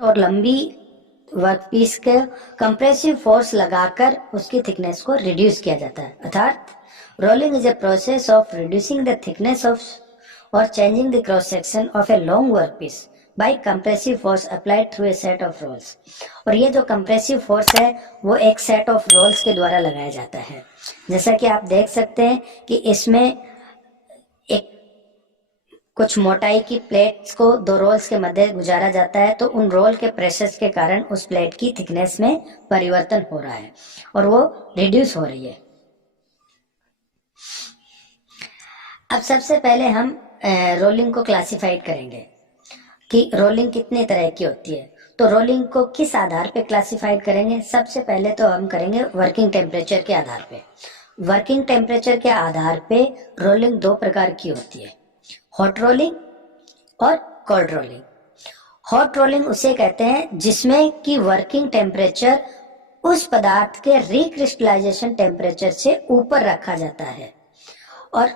और लंबी वर्कपीस के कंप्रेसिव फोर्स लगाकर उसकी थिकनेस को रिड्यूस किया जाता है। अर्थात rolling is a process of reducing the thickness of और changing the cross section of a long workpiece by compressive force applied through a set of rolls. और ये जो कंप्रेसिव फोर्स है वो एक सेट ऑफ रोल्स के द्वारा लगाया जाता है। जैसा कि आप देख सकते हैं कि इसमें एक कुछ मोटाई की प्लेट्स को दो रोल्स के मध्य गुजारा जाता है, तो उन रोल के प्रेशर्स के कारण उस प्लेट की थिकनेस में परिवर्तन हो रहा है और वो रिड्यूस हो रही है। अब सबसे पहले हम रोलिंग को क्लासिफाइड करेंगे कि रोलिंग कितने तरह की होती है। तो रोलिंग को किस आधार पे क्लासिफाइड करेंगे? सबसे पहले तो हम करेंगे वर्किंग टेम्परेचर के आधार पे। वर्किंग टेम्परेचर के आधार पे रोलिंग दो प्रकार की होती है, हॉट रोलिंग और कोल्ड रोलिंग। हॉट रोलिंग उसे कहते हैं जिसमें कि वर्किंग टेम्परेचर उस पदार्थ के रिक्रिस्टलाइजेशन टेम्परेचर से ऊपर रखा जाता है, और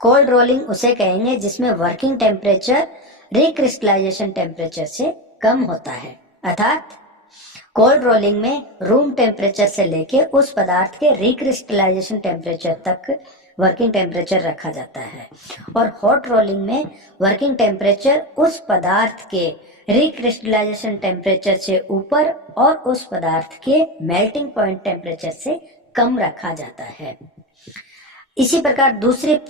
कोल्ड रोलिंग उसे कहेंगे जिसमें वर्किंग टेम्परेचर रिक्रिस्टलाइजेशन टेम्परेचर से कम होता है। अर्थात कोल्ड रोलिंग में रूम टेम्परेचर से लेके उस पदार्थ के रिक्रिस्टलाइजेशन टेम्परेचर तक वर्किंग टेम्परेचर रखा जाता है, और हॉट रोलिंग में वर्किंग टेम्परेचर उस पदार्थ के रिक्रिस्टलाइजेशन टेम्परेचर से ऊपर और उस पदार्थ के मेल्टिंग पॉइंट टेम्परेचर से कम रखा जाता है। इसी प्रकार दूसरे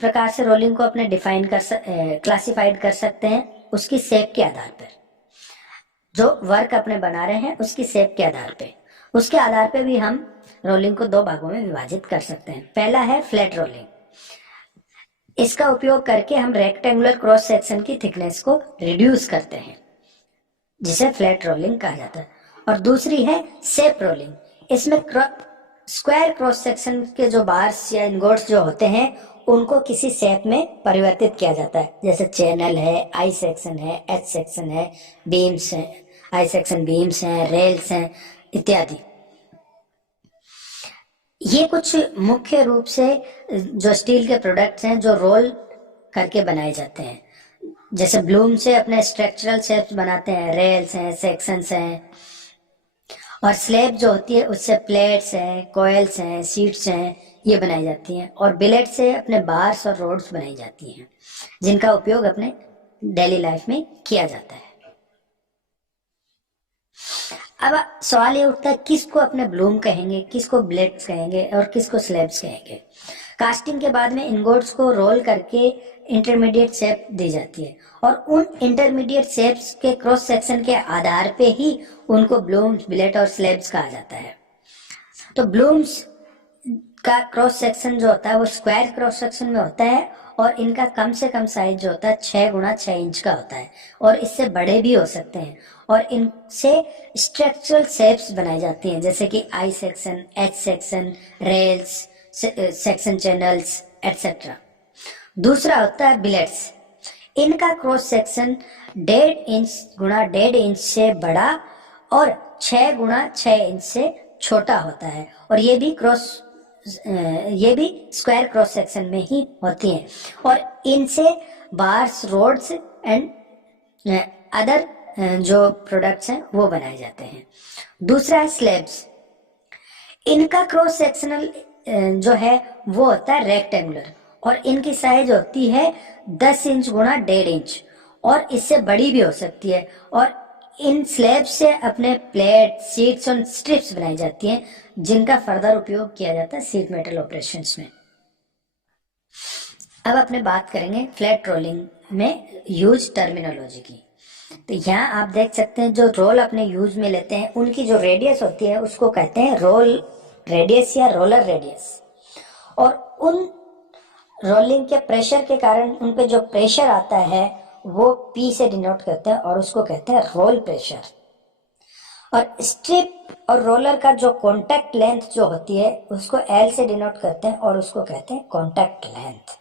प्रकार से रोलिंग को अपने क्लासिफाइड कर सकते हैं उसकी शेप के आधार पर। जो वर्क अपने बना रहे हैं उसकी शेप के आधार पे, उसके आधार पे भी हम रोलिंग को दो भागों में विभाजित कर सकते हैं। पहला है फ्लैट रोलिंग। इसका उपयोग करके हम रेक्टेंगुलर क्रॉस सेक्शन की थिकनेस को रिड्यूस करते हैं, जिसे फ्लैट रोलिंग कहा जाता है। और दूसरी है शेप रोलिंग। इसमें स्क्वायर क्रॉस सेक्शन के जो बार्स या इनगोट्स जो होते हैं उनको किसी शेप में परिवर्तित किया जाता है, जैसे चैनल है, आई सेक्शन है, एच सेक्शन है, बीम्स है, आई सेक्शन बीम्स हैं, रेल्स हैं इत्यादि। ये कुछ मुख्य रूप से जो स्टील के प्रोडक्ट्स हैं जो रोल करके बनाए जाते हैं। जैसे ब्लूम से अपने स्ट्रक्चरल शेप्स बनाते हैं, रेल्स हैं, सेक्शंस हैं, और स्लैब जो होती है उससे प्लेट्स हैं, कॉइल्स हैं, सीट्स हैं, ये बनाई जाती हैं। और बिलेट से अपने बार्स और रोड्स बनाई जाती हैं जिनका उपयोग अपने डेली लाइफ में किया जाता है। अब सवाल ये उठता है किसको अपने ब्लूम कहेंगे, किसको बिलेट्स कहेंगे और किसको स्लैब्स कहेंगे। कास्टिंग के बाद में इनगोट्स को रोल करके इंटरमीडिएट शेप दी जाती है, और उन इंटरमीडिएट शेप्स के क्रॉस सेक्शन के आधार पे ही उनको ब्लूम्स, बिलेट और स्लैब्स कहा जाता है। तो ब्लूम्स का क्रॉस सेक्शन जो होता है वो स्क्वायर क्रॉस सेक्शन में होता है, और इनका कम से कम साइज जो होता है 6 गुणा 6 इंच का होता है, और इससे बड़े भी हो सकते हैं। और इनसे स्ट्रक्चरल शेप्स बनाई जाती हैं, जैसे कि I section, H section, rails, section channels etcetera. दूसरा होता है बिलेट्स। इनका क्रॉस सेक्शन 1.5 इंच गुणा 1.5 इंच से बड़ा और 6 गुणा 6 इंच से छोटा होता है, और ये भी स्क्वायर क्रॉस सेक्शन में ही होती हैं, और इनसे बार्स, रोड्स एंड अदर जो प्रोडक्ट्स हैं वो बनाए जाते हैं। दूसरा है स्लैब्स। इनका क्रॉस सेक्शनल जो है वो होता है रेक्टेंगुलर, और इनकी साइज होती है 10 इंच गुणा 1.5 इंच, और इससे बड़ी भी हो सकती है। और इन स्लैब्स से अपने प्लेट, सीट्स और स्ट्रिप्स बनाई जाती हैं जिनका फर्दर उपयोग किया जाता है सीट मेटल ऑपरेशंस में। अब अपने बात करेंगे फ्लैट रोलिंग में यूज टर्मिनोलॉजी की। तो यहाँ आप देख सकते हैं जो रोल अपने यूज में लेते हैं उनकी जो रेडियस होती है उसको कहते हैं रोल रेडियस या रोलर रेडियस, और उन रोलिंग के प्रेशर के कारण उन पे जो प्रेशर आता है वो P से डिनोट करते हैं और उसको कहते हैं रोल प्रेशर। और स्ट्रिप और रोलर का जो कॉन्टैक्ट लेंथ जो होती है उसको L से डिनोट करते हैं और उसको कहते हैं कॉन्टैक्ट लेंथ।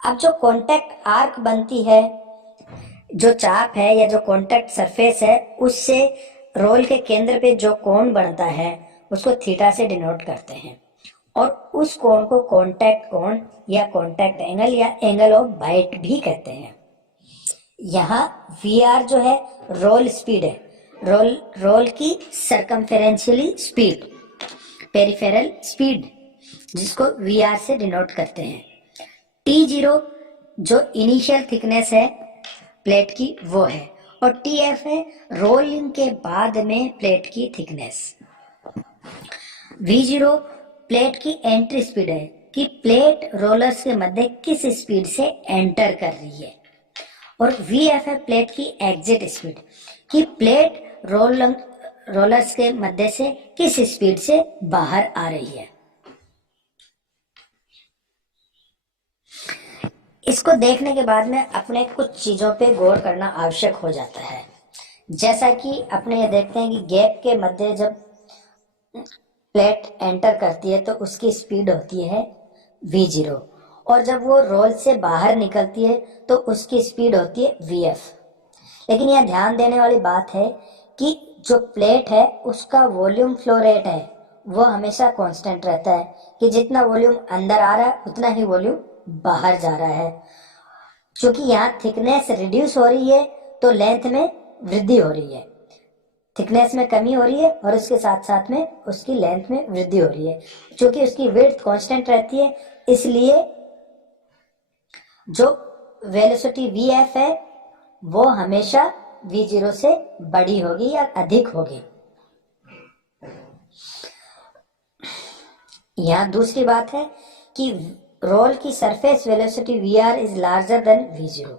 अब जो कॉन्टैक्ट आर्क बनती है, जो चाप है या जो कॉन्टैक्ट सरफेस है, उससे रोल के केंद्र पे जो कोण बनता है उसको थीटा से डिनोट करते हैं, और उस कोण को कॉन्टैक्ट कोण या कॉन्टैक्ट एंगल या एंगल ऑफ बाइट भी कहते हैं। यहाँ VR जो है रोल स्पीड है, रोल की सरकमफेरेंशियली स्पीड, पेरिफेरल स्पीड, जिसको VR से डिनोट करते हैं। T0 जो इनिशियल थिकनेस है प्लेट की वो है, और TF है रोलिंग के बाद में प्लेट की थिकनेस। V0 प्लेट की एंट्री स्पीड है कि प्लेट रोलर्स के मध्य किस स्पीड से एंटर कर रही है, और VF है प्लेट की एग्जिट स्पीड कि प्लेट रोलर्स के मध्य से किस स्पीड से बाहर आ रही है। इसको देखने के बाद में अपने कुछ चीजों पे गौर करना आवश्यक हो जाता है। जैसा कि अपने ये देखते हैं कि गैप के मध्य जब प्लेट एंटर करती है तो उसकी स्पीड होती है V0, और जब वो रोल से बाहर निकलती है तो उसकी स्पीड होती है VF। लेकिन यह ध्यान देने वाली बात है कि जो प्लेट है उसका वॉल्यूम फ्लो रेट है वो हमेशा कांस्टेंट रहता है, कि जितना वॉल्यूम अंदर आ रहा है उतना ही वॉल्यूम बाहर जा रहा है। क्योंकि यहाँ थिकनेस रिड्यूस हो रही है तो लेंथ में वृद्धि हो रही है, थिकनेस में कमी हो रही है और उसके साथ साथ में उसकी लेंथ में वृद्धि हो रही है। क्योंकि उसकी विड्थ कांस्टेंट रहती है, इसलिए जो वेलोसिटी VF है वो हमेशा V0 से बड़ी होगी या अधिक होगी। यहाँ दूसरी बात है कि रोल की surface velocity VR is larger than V0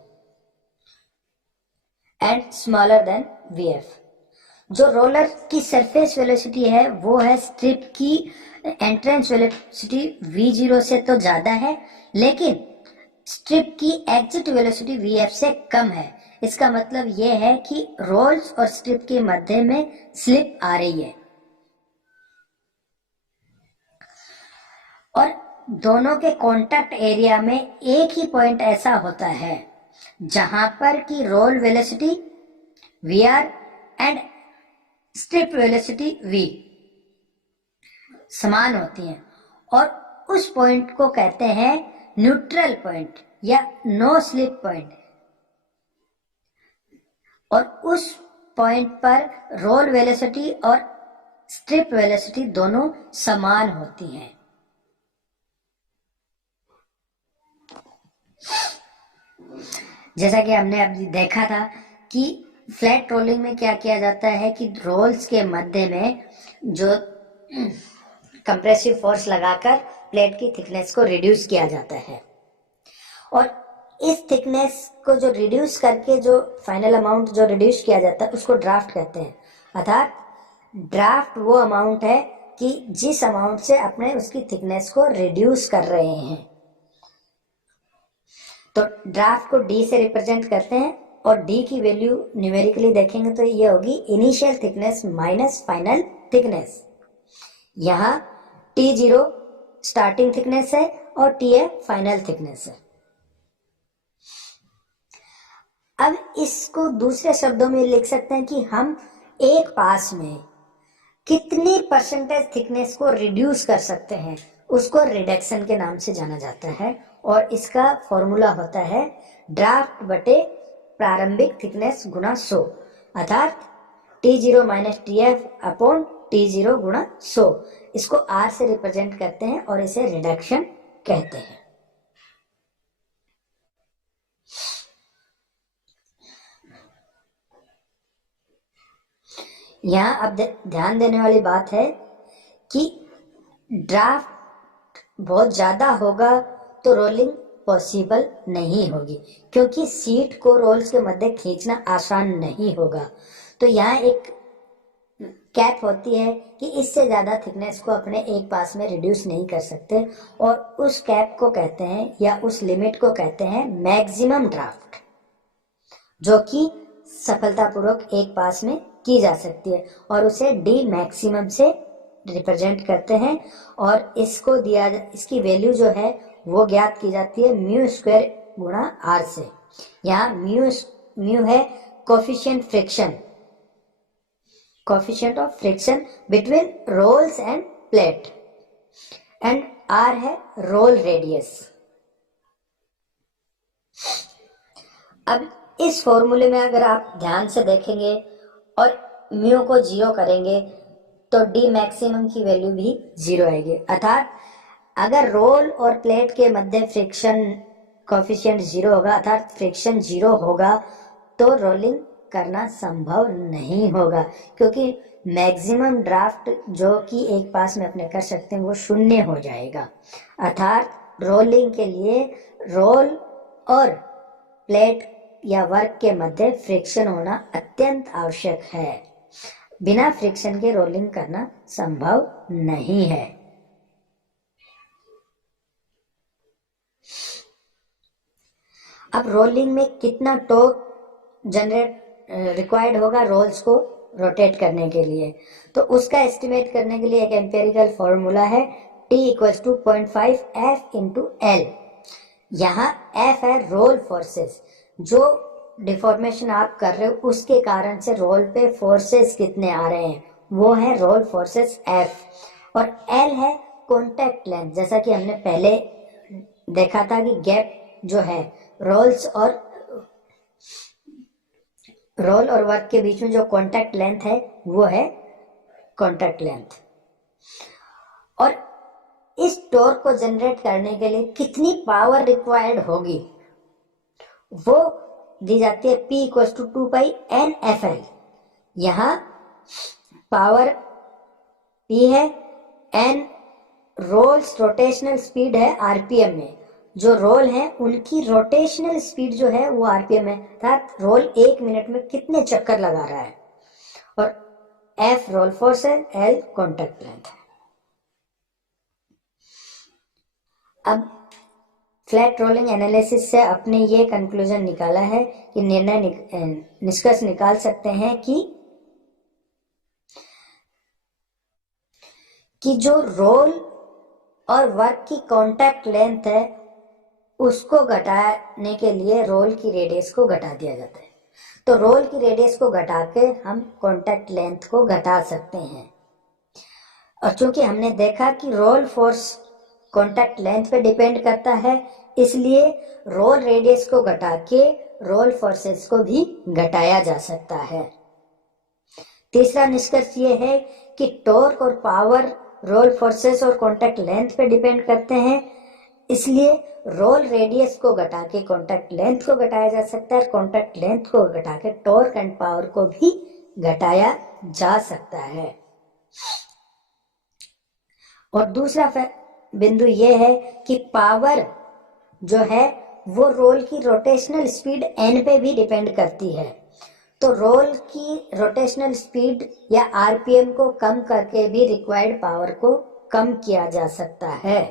and smaller than VF। जो रोलर की सरफेस वेलोसिटी है वो है स्ट्रिप की एंट्रेंस वेलोसिटी V0 से तो ज्यादा है, लेकिन स्ट्रिप की एग्जिट वेलोसिटी VF से कम है। इसका मतलब यह है कि रोल्स और स्ट्रिप के मध्य में स्लिप आ रही है, और दोनों के कांटेक्ट एरिया में एक ही पॉइंट ऐसा होता है जहां पर कि roll velocity VR and strip velocity V समान होती हैं, और उस पॉइंट को कहते हैं न्यूट्रल पॉइंट या नो स्लिप पॉइंट। और उस पॉइंट पर रोल वेलोसिटी और स्ट्रिप वेलोसिटी दोनों समान होती हैं। जैसा कि हमने अभी देखा था कि फ्लैट रोलिंग में क्या किया जाता है कि रोल्स के मध्य में जो कंप्रेसिव फोर्स लगाकर प्लेट की थिकनेस को रिड्यूस किया जाता है, और इस थिकनेस को जो रिड्यूस करके जो फाइनल अमाउंट जो रिड्यूस किया जाता है उसको ड्राफ्ट कहते हैं। अर्थात ड्राफ्ट वो अमाउंट है कि जिस अमाउंट से अपने उसकी थिकनेस को रिड्यूस कर रहे हैं। तो ड्राफ्ट को D से रिप्रेजेंट करते हैं, और D की वैल्यू न्यूमेरिकली देखेंगे तो ये होगी initial thickness minus final thickness. यहाँ T0 स्टार्टिंग थिकनेस है और TF फाइनल थिकनेस है। अब इसको दूसरे शब्दों में लिख सकते हैं कि हम एक पास में कितनी परसेंटेज थिकनेस को रिड्यूस कर सकते हैं, उसको रिडक्शन के नाम से जाना जाता है, और इसका फॉर्मूला होता है ड्राफ्ट बटे प्रारंभिक थिकनेस गुना 100, अर्थात T0 minus TF upon T0 गुना 100। इसको R से रिप्रेजेंट करते हैं और इसे रिडक्शन कहते हैं। यहाँ अब ध्यान देने वाली बात है कि ड्राफ्ट बहुत ज्यादा होगा तो रोलिंग पॉसिबल नहीं होगी, क्योंकि सीट को रोल्स के मध्य खींचना आसान नहीं होगा। तो यहाँ एक कैप होती है कि इससे ज्यादा थिकनेस को अपने एक पास में रिड्यूस नहीं कर सकते, और उस कैप को कहते हैं या उस लिमिट को कहते हैं मैक्सिमम ड्राफ्ट, जो कि सफलतापूर्वक एक पास में की जा सकती है, और उसे D मैक्सिमम से रिप्रेजेंट करते हैं। और इसको इसकी वैल्यू जो है वो ज्ञात की जाती है म्यू स्क्वायर गुणा R से। यहाँ म्यू है coefficient of friction between rolls and plate, and R है रोल रेडियस। अब इस फॉर्मूले में अगर आप ध्यान से देखेंगे और म्यू को 0 करेंगे तो डी मैक्सिमम की वैल्यू भी 0 आएगी। अर्थात अगर रोल और प्लेट के मध्य फ्रिक्शन कोफिशिएंट 0 होगा, अर्थात फ्रिक्शन 0 होगा, तो रोलिंग करना संभव नहीं होगा, क्योंकि मैक्सिमम ड्राफ्ट जो कि एक पास में अपने कर सकते हैं वो 0 हो जाएगा। अर्थात रोलिंग के लिए रोल और प्लेट या वर्क के मध्य फ्रिक्शन होना अत्यंत आवश्यक है। बिना फ्रिक्शन के रोलिंग करना संभव नहीं है। अब रोलिंग में कितना टॉर्क जनरेट रिक्वायर्ड होगा रोल्स को रोटेट करने के लिए, तो उसका एस्टिमेट करने के लिए एक एम्पेरिकल फॉर्मूला है T equals to 0.5 F into L। यहाँ F है रोल फोर्सेस, जो डिफॉर्मेशन आप कर रहे हो उसके कारण से रोल पे फोर्सेस कितने आ रहे हैं, वो है रोल फोर्सेस F, और L है कॉन्टैक्ट लेंथ। जैसा कि हमने पहले देखा था कि गैप जो है रोल और वर्क के बीच में जो कॉन्टैक्ट लेंथ है वो है कॉन्टैक्ट लेंथ। और इस टॉर्क को जनरेट करने के लिए कितनी पावर रिक्वायर्ड होगी वो दी जाती है P इक्वल्स टू 2πN/Fl। यहाँ पावर P है, N रोल्स रोटेशनल स्पीड है आरपीएम में, जो रोल है उनकी रोटेशनल स्पीड जो है वो आरपीएम है, अर्थात रोल 1 मिनट में कितने चक्कर लगा रहा है, और F रोल फोर्स है, L कॉन्टैक्ट लेंथ है। अब फ्लैट रोलिंग एनालिसिस से आपने ये कंक्लूजन निकाला है कि निष्कर्ष निकाल सकते हैं कि जो रोल और वर्क की कॉन्टैक्ट लेंथ है उसको घटाने के लिए रोल की रेडियस को घटा दिया जाता है। तो रोल की रेडियस को घटा के हम कॉन्टैक्ट लेंथ को घटा सकते हैं, और चूंकि हमने देखा कि रोल फोर्स कॉन्टैक्ट लेंथ पे डिपेंड करता है, इसलिए रोल रेडियस को घटा के रोल फोर्सेस को भी घटाया जा सकता है। तीसरा निष्कर्ष ये है कि टॉर्क और पावर रोल फोर्सेस और कॉन्टैक्ट लेंथ पे डिपेंड करते हैं, इसलिए रोल रेडियस को घटा के कॉन्टैक्ट लेंथ को घटाया जा सकता है, कॉन्टैक्ट लेंथ को घटा के टॉर्क एंड पावर को भी घटाया जा सकता है। और दूसरा बिंदु ये है कि पावर जो है वो रोल की रोटेशनल स्पीड n पे भी डिपेंड करती है। तो रोल की रोटेशनल स्पीड या आरपीएम को कम करके भी रिक्वायर्ड पावर को कम किया जा सकता है।